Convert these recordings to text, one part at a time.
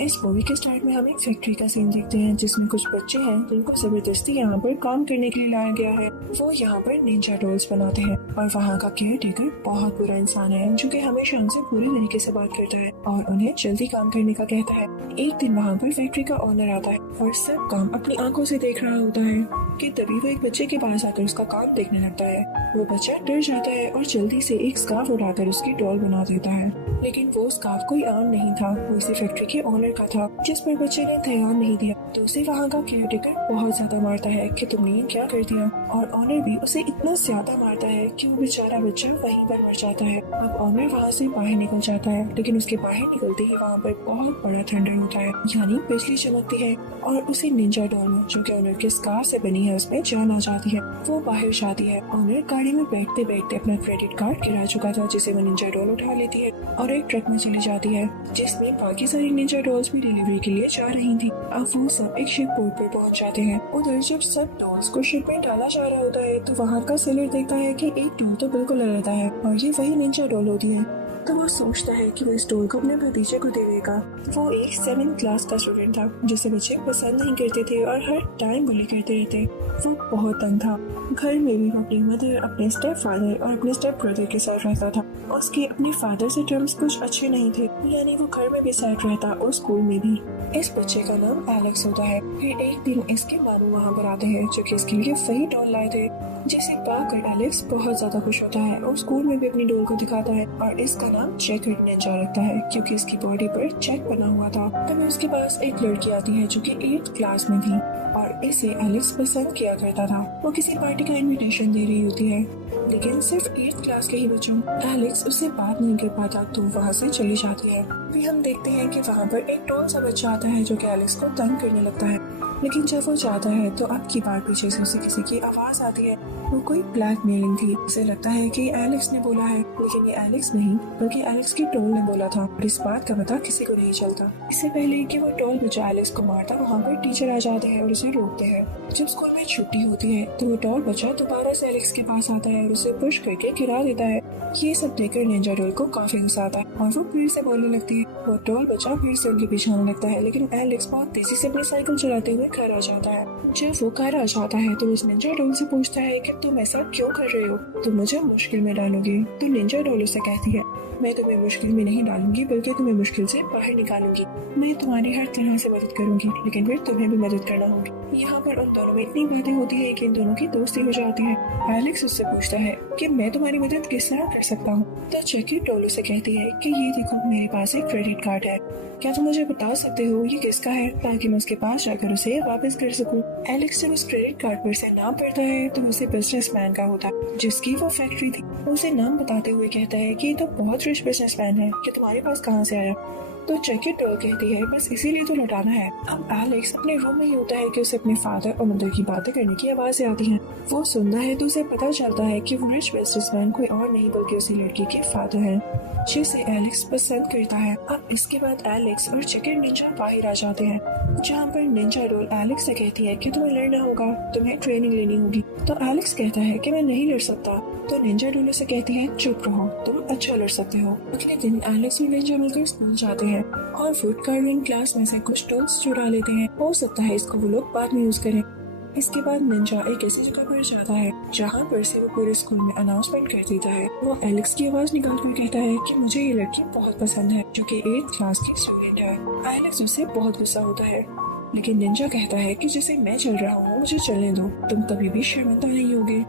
इस मूवी के स्टार्ट में हम एक फैक्ट्री का सीन देखते हैं जिसमें कुछ बच्चे हैं जिनको जबरदस्ती यहाँ पर काम करने के लिए लाया गया है। वो यहाँ पर निंजा डॉल्स बनाते हैं और वहाँ का केयर टेकर बहुत बुरा इंसान है जो कि हमेशा उनसे पूरी तरीके से बात करता है और उन्हें जल्दी काम करने का कहता है। एक दिन वहाँ पर फैक्ट्री का ओनर आता है और सब काम अपनी आंखों से देख रहा होता है कि तभी वो एक बच्चे के पास आकर उसका काम देखने लगता है। वो बच्चा डर जाता है और जल्दी से एक स्कार्फ उठाकर उसकी डॉल बना देता है, लेकिन वो स्कार्फ कोई आम नहीं था, वो इसी फैक्ट्री के ओनर का था, जिस पर बच्चे ने ध्यान नहीं दिया तो उसे वहाँ का केयरटेकर बहुत ज्यादा मारता है कि तुमने ये क्या कर दिया, और ओनर भी उसे इतना ज्यादा मारता है कि वो बेचारा बच्चा वहीं पर मर जाता है। अब ओनर वहाँ से बाहर निकल जाता है, लेकिन उसके बाहर निकलते ही वहाँ पर बहुत बड़ा थंडर होता है, यानी बिजली चमकती है और उसी निंजा डॉल में जो कि ओनर के स्कार्फ से बनी है उसमें जान आ जाती है। वो बाहर जाती है। ओनर गाड़ी में बैठते बैठते अपना क्रेडिट कार्ड गिरा चुका था जिसे वो निंजा डॉल उठा लेती है और एक ट्रक में चली जाती है जिसमें बाकी सारी निंजा डॉल्स भी डिलीवरी के लिए जा रही थी। अब वो सब एक शिप पोर्ट पर पहुंच जाते हैं। उधर जब सब डॉल्स को शिप में डाला जा रहा होता है तो वहाँ का सेलर देखता है कि एक डॉल तो बिल्कुल अलग है और ये वही निंजा डॉल होती है। तो वो सोचता है कि वो इस डॉल को अपने भतीजे को दे देगा। वो एक 7th क्लास का स्टूडेंट था जिसे बच्चे पसंद नहीं करते थे और हर टाइम बुली करते रहते। वो बहुत तंग था। घर में भी वो अपनी मदर, अपने स्टेप फादर और अपने स्टेप ब्रदर के साथ रहता था। उसके अपने फादर से टर्म्स कुछ अच्छे नहीं थे, यानी वो घर में भी सैड रहता और स्कूल में भी। इस बच्चे का नाम एलेक्स होता है। फिर एक दिन इसके मामू वहाँ पर आते हैं जो कि इसके लिए वही डॉल लाए थे, जिसे पाकर एलेक्स बहुत ज्यादा खुश होता है और स्कूल में भी अपनी डॉल को दिखाता है और इसका नाम चेकर्ड निंजा रखता है क्योंकि इसकी बॉडी पर चेक बना हुआ था। तभी उसके पास एक लड़की आती है जो कि 8th क्लास में थी और इसे एलेक्स पसंद किया करता था। वो किसी पार्टी का इनविटेशन दे रही होती है, लेकिन सिर्फ 8th क्लास के ही बच्चों। एलेक्स उससे बात नहीं कर पाता तो वहाँ से चली जाती है। फिर हम देखते हैं कि वहाँ पर एक टॉल सा बच्चा आता है जो कि एलेक्स को तंग करने लगता है, लेकिन जब वो जाता है तो अब की बार पीछे से उसे किसी की आवाज आती है। वो कोई ब्लैकमेलिंग थी। उसे लगता है कि एलेक्स ने बोला है, लेकिन ये एलेक्स नहीं बल्कि एलेक्स की टोल ने बोला था और इस बात का पता किसी को नहीं चलता। इससे पहले कि वो टोल बच्चा एलेक्स को मारता, वहाँ पर टीचर आ जाते हैं और उसे रोकते हैं। जब स्कूल में छुट्टी होती है तो वो टोल बच्चा दोबारा से एलेक्स के पास आता है और उसे पुश करके गिरा देता है। ये सब देखकर निंजा डॉल को काफी गुस्सा आता है और वो फिर से बोलने लगती है। वो टोल बच्चा फिर से उनके पीछे आने लगता है, लेकिन एलेक्स बहुत तेजी से अपनी साइकिल चलाते हुए घर आ जाता है। जब वो घर आ जाता है तो उस निंजा डॉल से पूछता है कि तुम ऐसा क्यों कर रहे हो, तुम मुझे मुश्किल में डालोगी। तो निंजा डॉल उसे कहती है, मैं तुम्हें मुश्किल में नहीं डालूंगी बल्कि तुम्हें मुश्किल से बाहर निकालूंगी। मैं तुम्हारी हर तरह से मदद करूंगी, लेकिन फिर तुम्हें भी मदद करना होगी। यहाँ पर उन दोनों में इतनी बातें होती है कि इन दोनों की दोस्ती हो जाती है। एलेक्स उससे पूछता है कि मैं तुम्हारी मदद किस तरह कर सकता हूँ। तो चेकी डॉल उसे कहती है कि ये देखो, मेरे पास एक क्रेडिट कार्ड है, क्या तुम मुझे बता सकते हो ये किसका है, ताकि मैं उसके पास जाकर उसे वापस कर सकूं। एलेक्स जब उस क्रेडिट कार्ड पर से नाम पढ़ता है तो उसे बिजनेसमैन का होता है जिसकी वो फैक्ट्री थी। उसे नाम बताते हुए कहता है कि ये तो बहुत रिच बिजनेसमैन है, कि तुम्हारे पास कहाँ से आया। तो चेकी डॉल कहती है बस इसीलिए तो लौटाना है। अब एलेक्स अपने रूम में ही होता है कि उसे अपने फादर और मदर की बातें करने की आवाजें आती हैं। वो सुनता है तो उसे पता चलता है कि वो रिच बिजनेसमैन कोई और नहीं बल्कि उसी लड़की के फादर हैं जिसे एलेक्स पसंद करता है। अब इसके बाद एलेक्स और चेकर्ड निंजा बाहर आ जाते हैं, जहाँ पर निंजा डॉल एलेक्स से कहती है कि तुम्हें लड़ना होगा, तुम्हें ट्रेनिंग लेनी होगी। तो एलेक्स कहता है कि मैं नहीं लड़ सकता। तो निंजा डॉल से कहती है चुप रहो, तुम अच्छा लड़ सकते हो। अगले दिन एलेक्स और निंजा मिलकर स्कूल जाते हैं और फूड कार्विंग क्लास में से कुछ टूल्स चुरा लेते हैं। हो सकता है इसको वो लोग बाद में यूज करें। इसके बाद निंजा एक ऐसी जगह पर जाता है जहाँ पर से वो पूरे स्कूल में अनाउंसमेंट कर देता है। वो एलेक्स की आवाज निकाल कर कहता है कि मुझे ये लड़की बहुत पसंद है जो कि 8th क्लास की स्टूडेंट है। एलेक्स उससे बहुत गुस्सा होता है, लेकिन निंजा कहता है कि जैसे मैं चल रहा हूँ मुझे चलने दो, तुम कभी भी शर्मिंदा नहीं होगे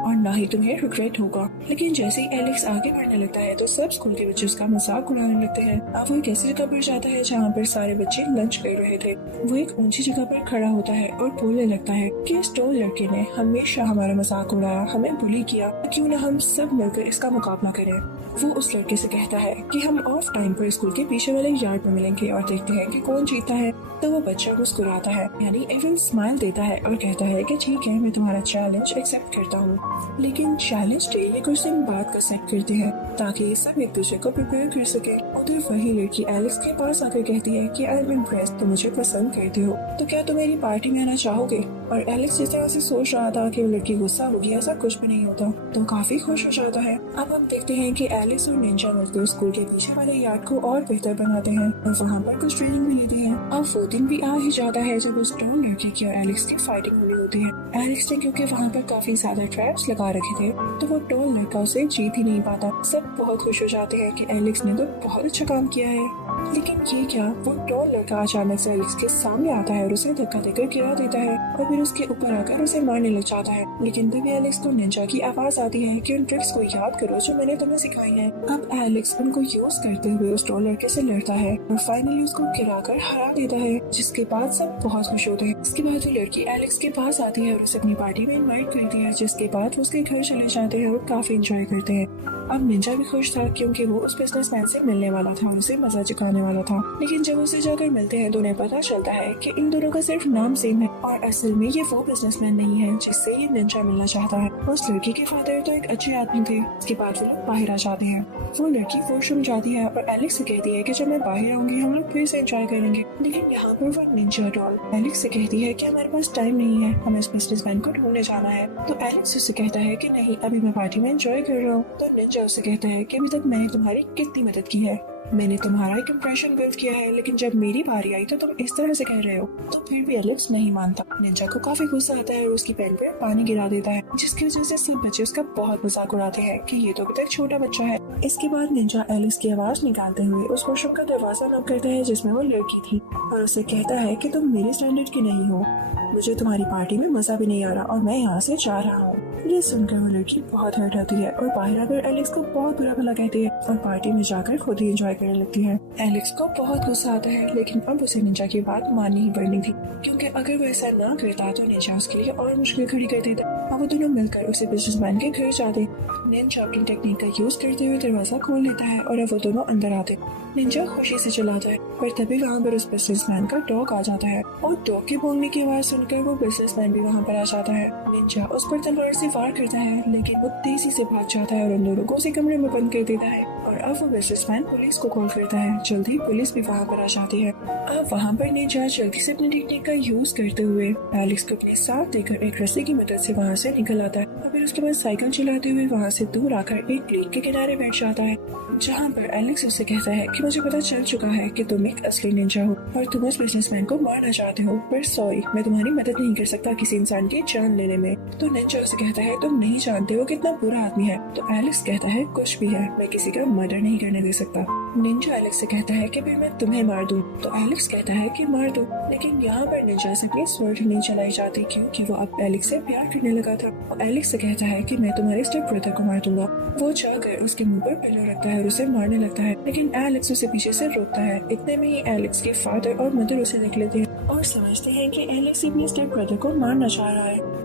और ना ही तुम्हें रिग्रेट होगा। लेकिन जैसे ही एलेक्स आगे बढ़ने लगता है तो सब स्कूल के बच्चे उसका मजाक उड़ाने लगते हैं। अब वो एक ऐसी जगह पर जाता है जहाँ पर सारे बच्चे लंच कर रहे थे। वो एक ऊंची जगह पर खड़ा होता है और बोलने लगता है कि इस टोल लड़के ने हमेशा हमारा मजाक उड़ाया, हमें बुली किया, क्यों ना हम सब मिलकर इसका मुकाबला करें। वो उस लड़के से कहता है कि हम ऑफ टाइम पर स्कूल के पीछे वाले यार्ड में मिलेंगे और देखते हैं कि कौन जीता है। तो वो बच्चा मुस्कुराता है, यानी एविल स्माइल देता है और कहता है कि ठीक है, मैं तुम्हारा चैलेंज एक्सेप्ट करता हूँ। लेकिन चैलेंज डे ये कुछ दिन बाद का सेट करते हैं ताकि सब एक दूसरे को प्रिपेयर कर सके। उधर वही लड़की एलेक्स के पास आकर कहती है कि आई एम इम्प्रेस्ड, तुम मुझे पसंद करते हो, तो क्या तुम मेरी पार्टी में आना चाहोगे। और एलेक्स जिस तरह से सोच रहा था कि वो लड़की गुस्सा होगी, ऐसा कुछ भी नहीं होता, तो काफी खुश हो जाता है। अब हम देखते हैं कि एलिक्स और निंजा मिलकर स्कूल के पीछे वाले यार्ड को और बेहतर बनाते हैं और वहाँ पर कुछ ट्रेनिंग भी लेते हैं। अब वो दिन भी आ ही जाता है जब उस टॉल लड़के की और एलिक्स की फाइटिंग होनी होती है। एलिक्स ने क्योंकि वहाँ पर काफी ज्यादा ट्रैप्स लगा रखे थे तो वो टॉल लड़का उसे जीत ही नहीं पाता। सब बहुत खुश हो जाते हैं कि एलिक्स ने तो बहुत अच्छा काम किया है, लेकिन ये क्या, वो टॉल लड़का अचानक से एलिक्स के सामने आता है और उसे धक्का देकर गिरा देता है और फिर उसके ऊपर आकर उसे मारने लग जाता है। लेकिन तभी एलिक्स को निंजा की आवाज आती है कि उन ट्रिक्स को याद करो जो मैंने तुम्हें सिखाई है। अब एलिक्स उनको यूज करते हुए उस टॉल लड़के से लड़ता है और फाइनली उसको गिराकर हरा देता है, जिसके बाद सब बहुत खुश होते हैं। इसके बाद वो लड़की एलिक्स के पास आती है और उसे अपनी पार्टी में इनवाइट करती है, जिसके बाद वो उसके घर चले जाते हैं और काफी एंजॉय करते हैं। अब निंजा भी खुश था क्योंकि वो उस बिजनेसमैन से मिलने वाला था और उसे मजा चुकाने वाला था। लेकिन जब उसे जाकर मिलते हैं तो उन्हें पता चलता है कि इन दोनों का सिर्फ नाम सेम है और असल में ये वो बिजनेसमैन नहीं है जिससे ये निंजा मिलना चाहता है। उस लड़की के फादर तो एक अच्छे आदमी थे। इसके बाद वो लोग बाहर आ जाते हैं। वो लड़की वॉशरूम जाती है और एलिक्स से कहती है कि जब मैं बाहर आऊंगी हम लोग फिर से एंजॉय करेंगे। लेकिन यहाँ पर वो निंजा डॉल एलिक्स से कहती है कि हमारे पास टाइम नहीं है, हमें इस बिजनेसमैन को ढूंढने जाना है। तो एलिक्स उससे कहता है कि नहीं, अभी मैं पार्टी में एंजॉय कर रहा हूँ। तो निंजा उससे कहता है कि अभी तक मैंने तुम्हारी कितनी मदद की है, मैंने तुम्हारा एक इम्प्रेशन बिल्ड किया है, लेकिन जब मेरी बारी आई तो तुम इस तरह से कह रहे हो। तो फिर भी एलिक्स नहीं मानता। निंजा को काफी गुस्सा आता है और उसकी पेन पे पानी गिरा देता है, जिसकी वजह से सब बच्चे उसका बहुत मजाक उड़ाते हैं कि ये तो अभी तक छोटा बच्चा है। इसके बाद निंजा एलिक्स की आवाज निकालते हुए उस वॉशरूम का दरवाजा नॉक करता है जिसमें वो लड़की थी और उसे कहता है कि तुम मेरी स्टैंडर्ड की नहीं हो, मुझे तुम्हारी पार्टी में मजा भी नहीं आ रहा और मैं यहाँ से जा रहा हूँ। ये सुनकर वो लड़की बहुत हर्ट होती है और बाहर आकर एलिक्स को बहुत बुरा भला कहती है और पार्टी में जाकर खुद ही एंजॉय करने लगती है। एलिक्स को बहुत गुस्सा आता है, लेकिन अब उसे निंजा की बात माननी ही पड़नी थी, क्योंकि अगर वो ऐसा ना करता तो निंजा उसके लिए और मुश्किल खड़ी कर देता। अब वो दोनों मिलकर उसे बिजनेसमैन के घर जाते। निंजा अपनी टेक्निक का यूज करते हुए दरवाजा खोल लेता है और अब वो दोनों अंदर आते। निंजा खुशी से चलाता है, पर तभी वहाँ पर उस बिजनेसमैन का डॉग आ जाता है और डॉग के भौंकने की आवाज सुनकर वो बिजनेसमैन भी वहाँ पर आ जाता है। निंजा उस पर तलवार से वार करता है, लेकिन वो तेजी से भाग जाता है और उन दोनों को उसी कमरे में बंद कर देता है। और अब वो बिजनेसमैन पुलिस को कॉल करता है। जल्दी पुलिस भी वहाँ पर आ जाती है। अब वहाँ पर निंजा जल्दी से अपनी टेक्निक का यूज करते हुए एलिक्स को अपने साथ लेकर एक रस्सी की मदद से वहाँ से निकल आता है और फिर उसके बाद साइकिल चलाते हुए वहाँ से दूर आकर एक लेक के किनारे बैठ जाता है, जहाँ पर एलिक्स उससे कहता है कि मुझे पता चल चुका है कि तुम एक असली निंजा हो और तुम उस बिजनेसमैन को मारना चाहते हो, पर सॉरी, मैं तुम्हारी मदद नहीं कर सकता किसी इंसान की जान लेने में। तो निंजा उसे कहता है तुम नहीं जानते हो कितना बुरा आदमी है। तो एलिक्स कहता है कुछ भी है, मैं किसी का मर्डर नहीं करने दे सकता। निंजा एलिक्स से कहता है कि फिर मैं तुम्हें मार दूं। तो एलिक्स कहता है कि मार दो, लेकिन यहाँ पर निंजा से अपनी स्वर्ड ही नहीं चलाई जाती क्योंकि वो अब एलिक्स से प्यार करने लगा था। और एलिक्स से कहता है कि मैं तुम्हारे स्टेप ब्रदर को मार दूंगा। वो जाकर उसके मुंह पर पिलो रखता है और उसे मारने लगता है, लेकिन एलिक्स उसे पीछे से रोकता है। इतने में ही एलिक्स के फादर और मदर उसे देख लेते हैं और समझते हैं कि एलिक्स अपने स्टेप ब्रदर को मारना चाह रहा है।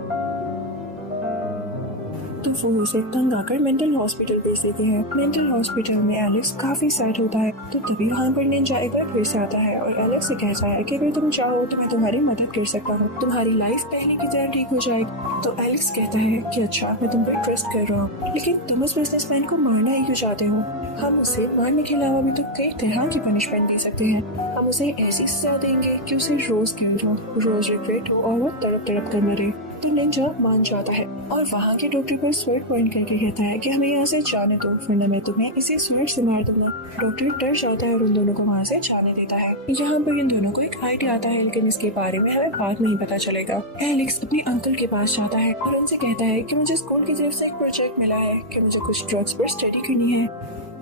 तो वो उसे तंग आकर मेंटल हॉस्पिटल भेज देते हैं। मेंटल हॉस्पिटल में एलिक्स काफी सैड होता है। तो तभी वहाँ पर निंजा एक बार फिर से आता है और एलिक्स से कहता है कि अगर तुम चाहो तो मैं तुम्हारी मदद कर सकता हूँ, तुम्हारी लाइफ पहले की तरह ठीक हो जाएगी। तो एलिक्स कहता है कि अच्छा, मैं तुम पर ट्रस्ट कर रहा हूँ, लेकिन तुम उस बिजनेसमैन को मारना ही क्यों चाहते हो? हम उसे मारने के अलावा भी तो कई तरह की पनिशमेंट दे सकते हैं। हम उसे ऐसी सजा देंगे कि उसे रोज गिल्ट हो, रोज रिग्रेट हो और वो तड़प तड़प कर मरे। तो निंजा मान जाता है और वहाँ के डॉक्टर पर स्वर्ड पॉइंट करके कहता है कि हमें यहाँ से जाने दो, वरना मैं तुम्हें इसी स्वर्ड से मार दूंगा। डॉक्टर डर जाता है और उन दोनों को वहाँ से जाने देता है। यहाँ पर इन दोनों को एक आइडिया आता है, लेकिन इसके बारे में हमें बाद में ही पता चलेगा। एलिक्स अपने अंकल के पास जाता है और उनसे कहता है कि मुझे स्कूल की तरफ से एक प्रोजेक्ट मिला है कि मुझे कुछ ड्रग्स पर स्टडी करनी है।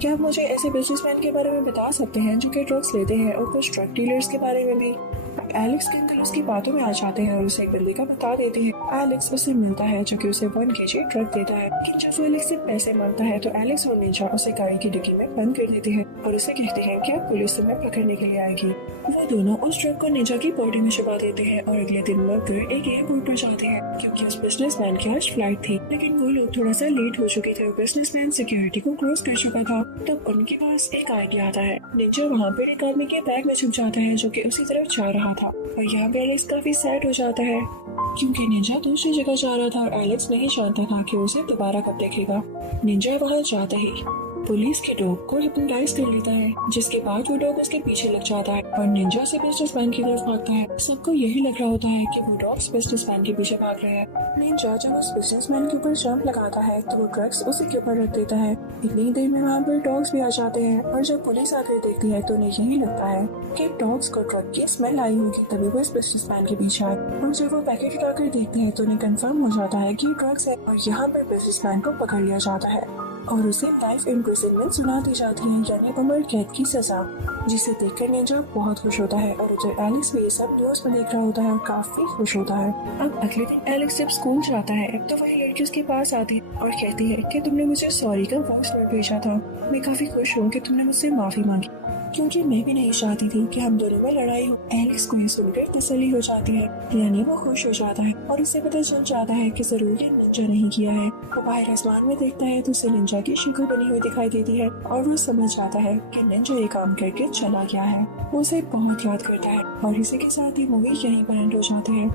क्या आप मुझे ऐसे बिजनेसमैन के बारे में बता सकते हैं जो कि ड्रग्स लेते हैं और कुछ ड्रग डीलर्स के बारे में भी? एलिक्स के अंकल उसकी बातों में आ जाते हैं और उसे एक बंदे का बता देते हैं। एलिक्स उससे मिलता है जो कि उसे 1 kg ड्रग देता है, लेकिन जब वो एलिक्स से पैसे मांगता है तो एलिक्स और निंजा उसे गाड़ी की डिग्गी में बंद कर देते हैं और उसे कहते हैं कि अब पुलिस तुम्हें पकड़ने के लिए आएगी। वो दोनों उस ड्रग को निंजा की बॉडी में छुपा देते हैं और अगले दिन मिलकर एक एयरपोर्ट पर जाते हैं क्योंकि उस बिजनेसमैन की आज फ्लाइट थी, लेकिन वो लोग थोड़ा सा लेट हो चुके थे और बिजनेसमैन सिक्योरिटी को क्रॉस कर चुका था। तब उनके पास एक आइडिया आता है। निंजा वहाँ पर एक आदमी के बैग में छुप जाता है जो कि उसी तरफ जा रहा था और यहाँ पे एलिक्स काफी सैड हो जाता है क्योंकि निंजा दूसरी जगह जा रहा था और एलिक्स नहीं जानता था कि उसे दोबारा कब देखेगा। निंजा वहाँ जाते ही पुलिस के डॉग को हिप्नोटाइज कर लेता है, जिसके बाद वो डॉग उसके पीछे लग जाता है और निंजा से बिजनेसमैन की तरफ भागता है। सबको यही लग रहा होता है कि वो डॉग्स बिजनेसमैन के पीछे भाग रहे हैं। निंजा जब उस बिजनेसमैन के ऊपर जंप लगाता है तो वो ड्रग्स उसी के ऊपर रख देता है। इतनी देर में वहाँ पर डॉग्स भी आ जाते हैं और जब पुलिस आकर देखती है तो उन्हें यही लगता है कि डॉग्स को ड्रग की स्मेल आई होगी, तभी वो इस बिजनेसमैन के पीछे आए। और जब वो पैकेट उठाकर देखते हैं तो उन्हें कंफर्म हो जाता है कि ड्रग्स है और यहाँ पर बिजनेसमैन को पकड़ लिया जाता है और उसे लाइफ इम्प्रिजनमेंट सुना दी जाती है, यानी उम्र कैद की सजा, जिसे देखकर निंजा बहुत खुश होता है। और उधर एलेक्स भी ये सब न्यूज में देख रहा होता है और काफी खुश होता है। अब अगले दिन एलेक्स जब स्कूल जाता है तो वही लड़की उसके पास आती है और कहती है कि तुमने मुझे सॉरी का वॉइस नोट भेजा था। मैं काफी खुश हूँ कि तुमने मुझसे माफी मांगी, क्योंकि मैं भी नहीं चाहती थी कि हम दोनों में लड़ाई हो। एलेक्स को ये सुनकर तसल्ली हो जाती है, यानी वो खुश हो जाता है और उसे पता चल जाता है कि जरूर ये निंजा नहीं किया है। वो बाहर आसमान में देखता है तो उसे निंजा की शक्ल बनी हुई दिखाई देती है और वो समझ जाता है कि निंजा ये काम करके चला गया है। वो उसे बहुत याद करता है और इसी के साथ ही मूवी यहीं पर एंड हो जाती है।